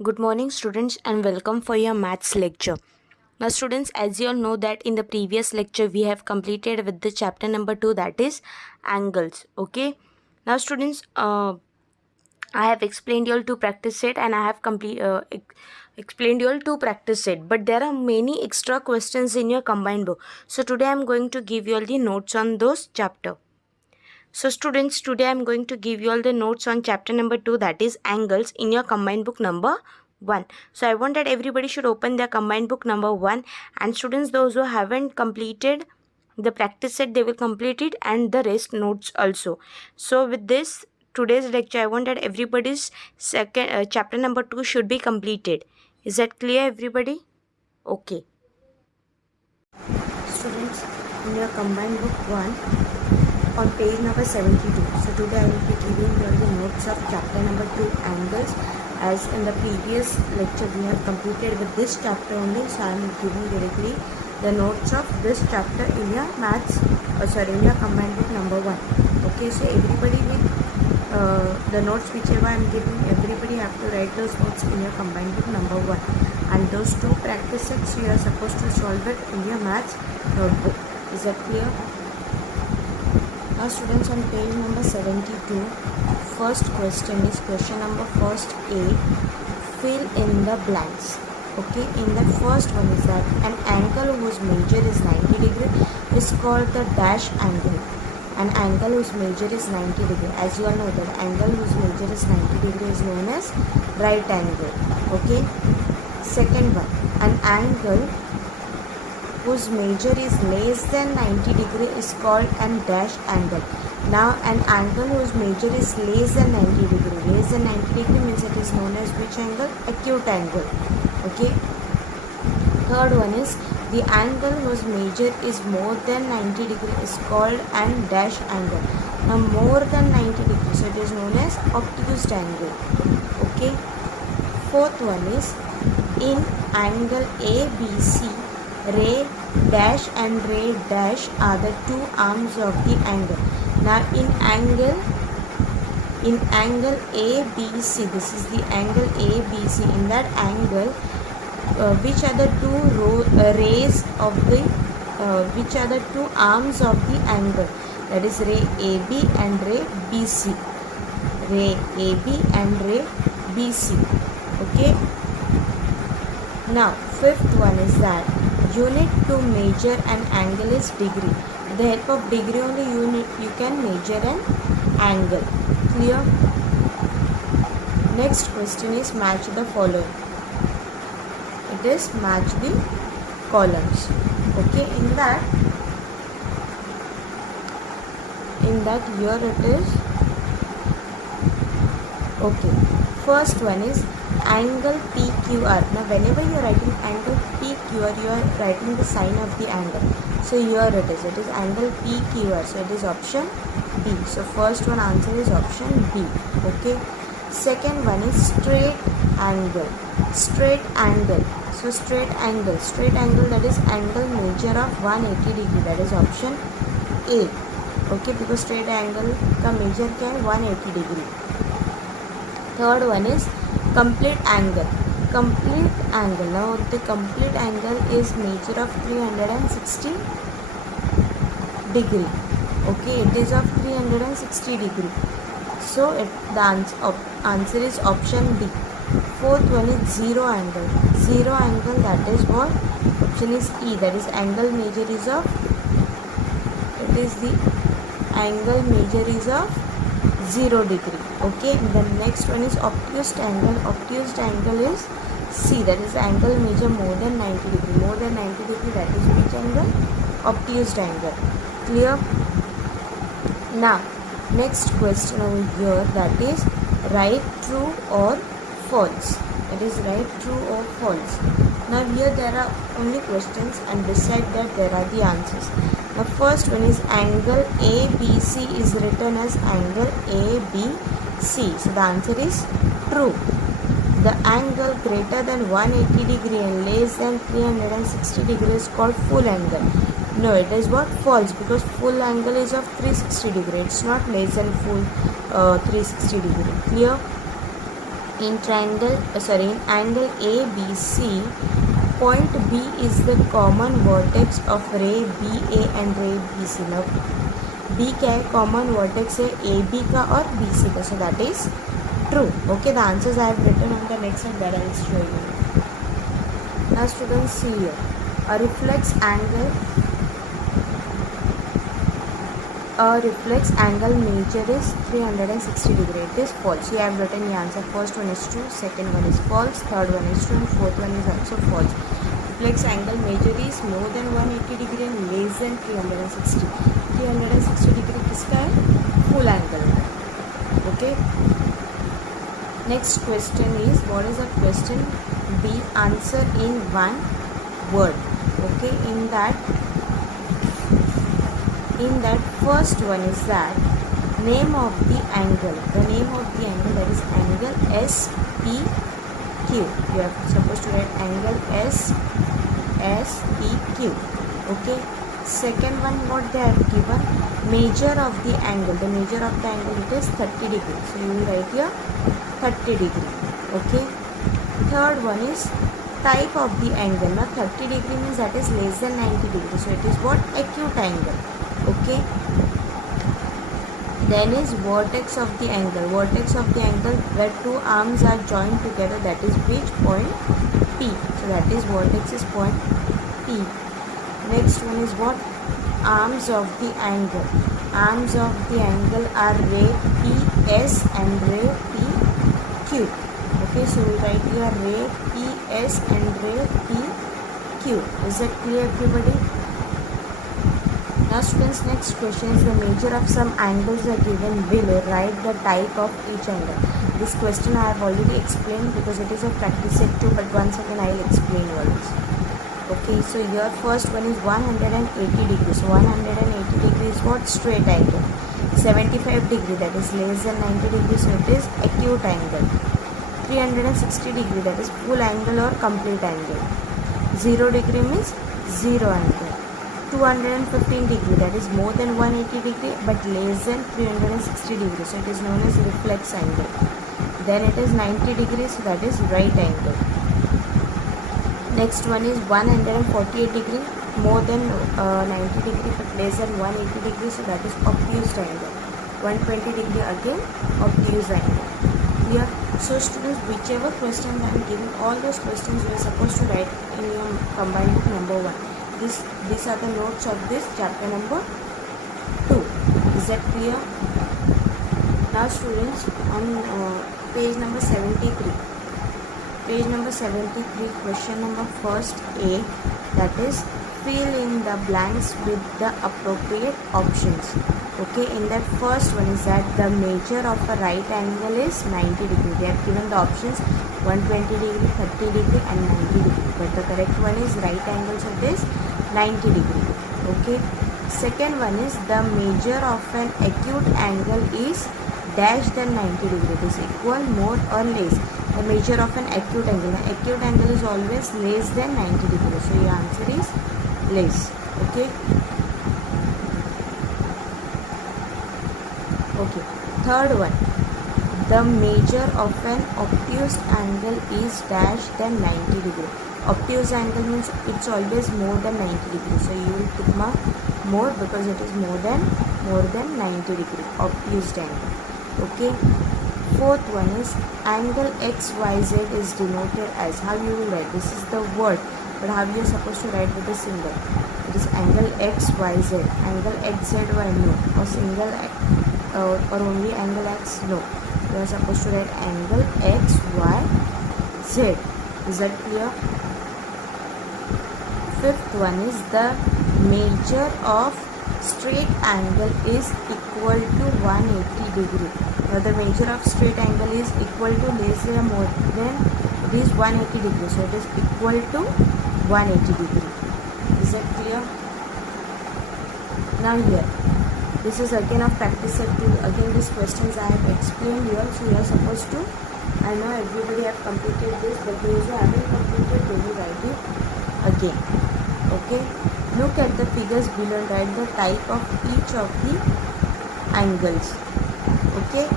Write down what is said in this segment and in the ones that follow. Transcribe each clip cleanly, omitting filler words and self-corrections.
Good morning students and welcome for your maths lecture. Now students, as you all know that in the previous lecture we have completed with the chapter number 2, that is angles. Okay. Now students, I have explained you all to practice set and I have explained you all to practice set, but there are many extra questions in your combined book. So today I am going to give you all the notes on those chapter. So students, today I am going to give you all the notes on chapter number 2, that is angles, in your combined book number 1. So I want that everybody should open their combined book number 1, and students, those who haven't completed the practice set, they will complete it, and the rest notes also. So with this today's lecture, I want that everybody's chapter number 2 should be completed. Is that clear, everybody? Okay. Students, in your combined book 1, on page number 72. So today I will be giving you the notes of chapter number 2, angles. As in the previous lecture we have completed with this chapter only, so I am giving directly the notes of this chapter in your maths, in your combined book number 1. Okay, so everybody with the notes whichever I am giving, everybody have to write those notes in your combined book number 1. And those two practice sets you are supposed to solve it in your maths notebook. Is that clear? Now students, on page number 72, first question is question number first A, fill in the blanks. Okay, in the first one is that an angle whose measure is 90 degree is called the dash angle. An angle whose measure is 90 degree. As you all know that angle whose measure is 90 degree is known as right angle. Okay. Second one, an angle whose measure is less than 90 degree is called an dash angle. Now an angle whose measure is less than 90 degree. Less than 90 degree means it is known as which angle? Acute angle. Okay. Third one is the angle whose measure is more than 90 degree is called an dash angle. Now more than 90 degree, so it is known as obtuse angle. Okay. Fourth one is in angle ABC, ray dash and ray dash are the two arms of the angle. Now in angle ABC, this is the angle ABC. In that angle, which are the two rays of the which are the two arms of the angle? That is ray AB and ray BC. Ray AB and ray BC. Okay. Now fifth one is that unit to measure an angle is degree. With the help of degree only you can measure an angle. Clear? Next question is match the following. It is match the columns. Okay, in that here it is. Okay, first one is angle PQR. Now whenever you are writing angle PQR, you are writing the sign of the angle. So here it is angle PQR. So it is option B. So first one answer is option B. Okay. Second one is straight angle. Straight angle. So straight angle, that is angle measure of 180 degree. That is option A. Okay, because straight angle का measure क्या है 180 degree. Third one is complete angle. Complete angle. Now the complete angle is measure of 360 degree. Okay, it is of 360 degree. So the answer is option B. Fourth one is zero angle. Zero angle, that is what? Option is E. That is angle measure is of. It is the angle measure is of 0 degree. Okay, the next one is obtuse angle. Obtuse angle is C, that is angle measure more than 90 degree. More than 90 degree, that is which angle? Obtuse angle. Clear? Now next question over here, that is right, true or false. It is right, true or false. Now here there are only questions and beside that there are the answers. The first one is angle ABC is written as angle ABC. So the answer is true. The angle greater than 180 degree and less than 360 degree is called full angle. No, it is what? False, because full angle is of 360 degree. It's not less than full 360 degree. Clear? In in angle ABC, point B is the common vertex of ray BA and ray BC. Now B क्या है, common vertex है AB का और BC का, so that is true. Okay, the answers I have written on the next slide that I will show you. Now students, see here, a reflex angle measure is 360 degree. It is false. You have written the answer. First one is true, second one is false, third one is true, and fourth one is also false. Reflex angle measure is more than 180 degree and less than 360. 360 degree किसका है? Full angle. Okay. Next question is, what is the question? B. Answer in one word. Okay. In that first one is that name of the angle. The name of the angle, that is angle SPQ. You are supposed to write angle SPQ. Okay. Second one, what they have given, measure of the angle. The measure of the angle, it is 30 degree. So you will write here 30 degree. Okay. Third one is type of the angle. Now 30 degree means that is less than 90 degree. So it is what? Acute angle. Okay. Then is vertex of the angle. Vertex of the angle where two arms are joined together, that is which point? P. So that is vertex is point P. Next one is what? Arms of the angle. Arms of the angle are ray PS and ray PQ. Okay, so we write here ray PS and ray PQ. Is that clear, everybody? Now students, next question is the measure of some angles are given below. Write the type of each angle. This question I have already explained because it is a practice set 2, but once again I will explain once. Okay, so here first one is 180 degrees. 180 degrees is what? Straight angle. 75 degree, that is less than 90 degrees, so it is acute angle. 360 degree, that is full angle or complete angle. 0 degree means zero angle. 215 degree, that is more than 180 degree but less than 360 degree, so it is known as reflex angle. Then it is 90 degrees, so that is right angle. Next one is 148 degree, more than 90 degree but less than 180 degree, so that is obtuse angle. 120 degree again, obtuse angle. Here, so students, whichever question I am giving, all those questions you are supposed to write in your combined book number 1. These are the notes of this chapter number 2. Is that clear? Now students, on page number 73. Page number 73, question number first A, that is fill in the blanks with the appropriate options. Okay, in that first one is that the measure of a right angle is 90 degree. They have given the options 120 degree, 30 degree and 90 degree. But the correct one is right angle, so it is 90 degree. Okay. Second one is the measure of an acute angle is dash than 90 degree. It is equal, more or less. The measure of an acute angle. The acute angle is always less than 90 degree. So your answer is less. Okay. Okay. Third one. The measure of an obtuse angle is dash than 90 degree. Obtuse angle means it's always more than 90 degree. So you will tick mark more because it is more than 90 degree. Obtuse angle. Okay. Fourth one is angle XYZ is denoted as, how you will write? This is the word, but how you are supposed to write with a symbol? It is angle XYZ. Angle XZY, no. Or single or only angle X, no. You are supposed to write angle XYZ. Is that clear? Fifth one is the measure of straight angle is equal to 180 degree. Now the measure of straight angle is equal to less than or more than, it is 180 degree. So it is equal to 180 degree. Is that clear? Now here, this is again a practice set 2. Again these questions I have explained here. So you are supposed to, I know everybody have completed this, but those who haven't completed, they will write it again. Okay. Look at the figures below and write the type of each of the angles. Okay.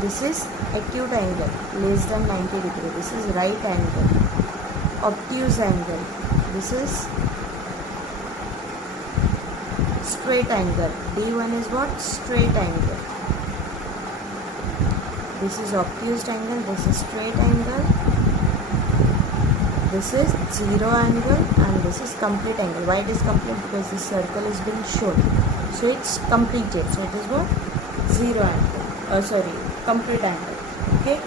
This is acute angle less than 90 degree. This is right angle. Obtuse angle. This is straight angle. D1 is what? Straight angle. This is obtuse angle. This is straight angle. This is zero angle, and this is complete angle. Why it is complete? Because this circle is being shown. So it's completed. So it is what? Zero angle. Complete angle. Okay.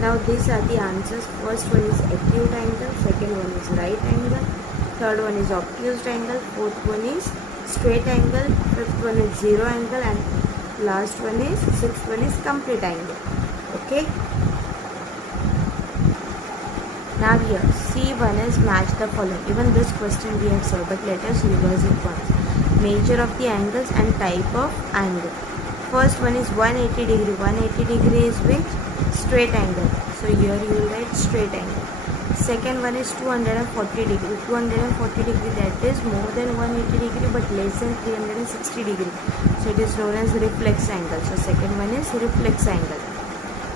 Now these are the answers. First one is acute angle. Second one is right angle. Third one is obtuse angle. Fourth one is straight angle. Fifth one is zero angle, and last one is sixth one is complete angle. Okay. Now here C1 is match the following. Even this question we have solved, but let us revise it once. Measure of the angles and type of angle. First one is 180 degree. 180 degree is which? Straight angle. So here you will write straight angle. Second one is 240 degree. 240 degree, that is more than 180 degree but less than 360 degree. So it is known as reflex angle. So second one is reflex angle.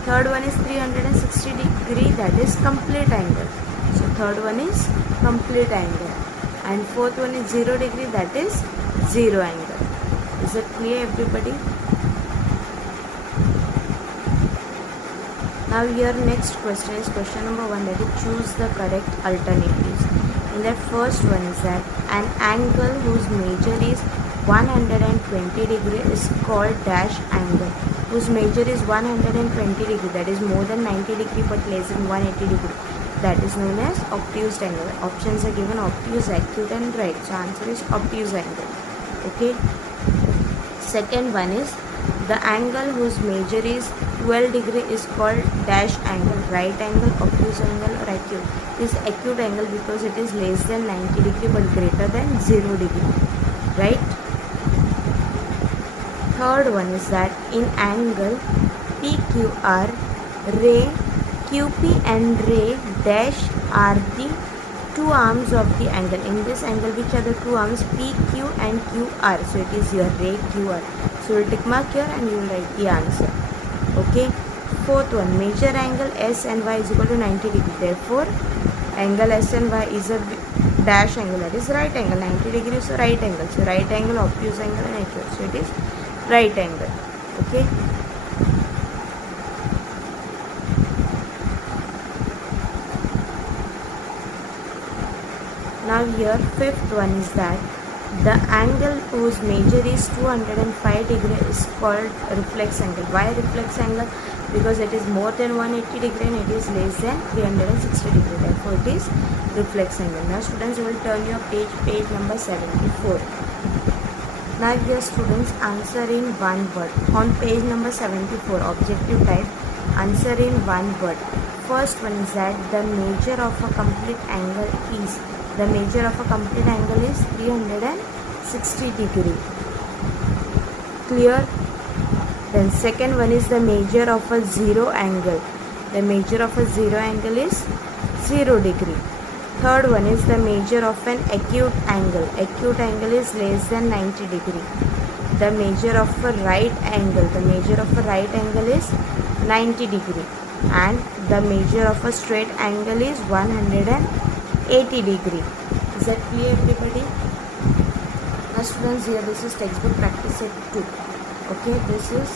Third one is 360 degree, that is complete angle. So third one is complete angle. And fourth one is 0 degree, that is zero angle. Is it clear, everybody? Now here next question is question number 1, that is choose the correct alternatives. In that first one is that an angle whose measure is 120 degree is called dash angle. Whose measure is 120 degree, that is more than 90 degree but less than 180 degree, that is known as obtuse angle. Options are given: obtuse, acute and right. So answer is obtuse angle. Okay. Second one is the angle whose measure is 12 degree is called dash angle. Right angle, obtuse angle or acute. This is acute angle because it is less than 90 degree but greater than 0 degree. Right. Third one is that in angle PQR, ray QP and ray dash are the two arms of the angle. In this angle, which are the two arms? PQ and QR. So it is your ray QR. So you will tick mark here and you will write the answer. Okay. Fourth one, measure angle S and Y is equal to 90 degree. Therefore, angle S and Y is a dash angle, that is right angle. 90 degree is right angle. So right angle, obtuse angle and acute. So it is right angle. Okay. Now here fifth one is that the angle whose measure is 205 degree is called reflex angle. Why reflex angle? Because it is more than 180 degree and it is less than 360 degree. Therefore it is reflex angle. Now students, you will turn your page number 74. Now here students, answer in one word. On page number 74, objective type, answer in one word. First one is that the measure of a complete angle is, the measure of a complete angle is 360 degree. Clear? Then second one is the measure of a zero angle. The measure of a zero angle is 0 degree. Third one is the measure of an acute angle. Acute angle is less than 90 degree. The measure of a right angle. The measure of a right angle is 90 degree. And the measure of a straight angle is 180 degree. Is that clear, everybody? Now students, here this is textbook practice set 2. Okay, this is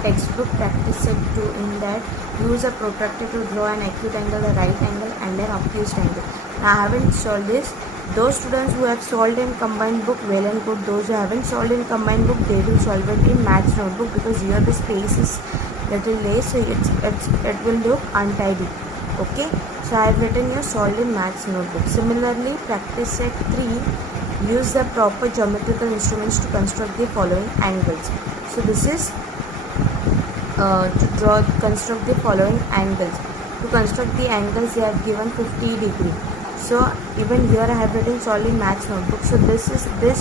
textbook practice set 2. In that, use a protractor to draw an acute angle, a right angle and an obtuse angle. Now I haven't solved this. Those students who have solved in combined book, well and good. Those who haven't solved in combined book, they will solve it in maths notebook, because here the space is little less, so it will look untidy. Okay, so I have written here solved in maths notebook. Similarly, practice set 3, use the proper geometrical instruments to construct the following angles. So this is to construct the following angles. To construct the angles, they have given 50 degree. So even here I have written solve in maths notebook. So this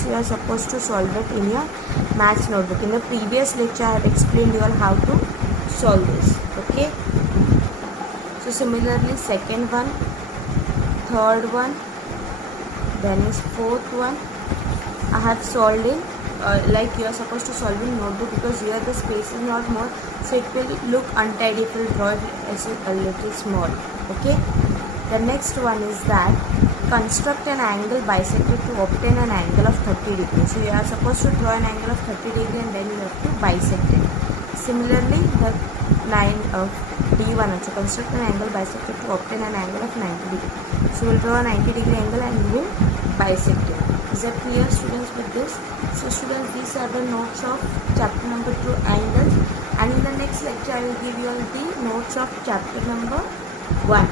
you are supposed to solve it in your maths notebook. In the previous lecture I have explained you all how to solve this. Okay. So similarly, second one, third one, then is fourth one, I have solved in like you are supposed to solve in notebook, because here the space is not more, so it will look untidy if you draw it as a little small. Okay. The next one is that construct an angle bisected to obtain an angle of 30 degrees. So you are supposed to draw an angle of 30 degree and then you have to bisect it. Similarly, the line of D1 also, construct an angle bisected to obtain an angle of 90 degree. So we'll draw a 90 degree angle and we will bisect it. Is that clear, students, with this? So students, these are the notes of chapter number 2, angles, and in the next lecture I will give you all the notes of chapter number 1.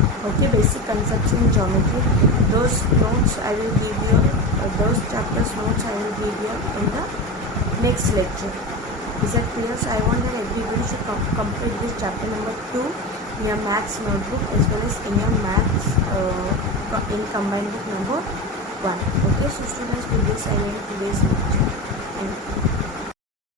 Okay, basic concepts in geometry. Those notes I will give you, those chapters notes I will give you in the next lecture. Is that clear? So I want that everybody should complete this chapter number 2 in your maths notebook as well as in your maths in combined book number 1. Okay, so students, with this I end today's lecture. Thank you.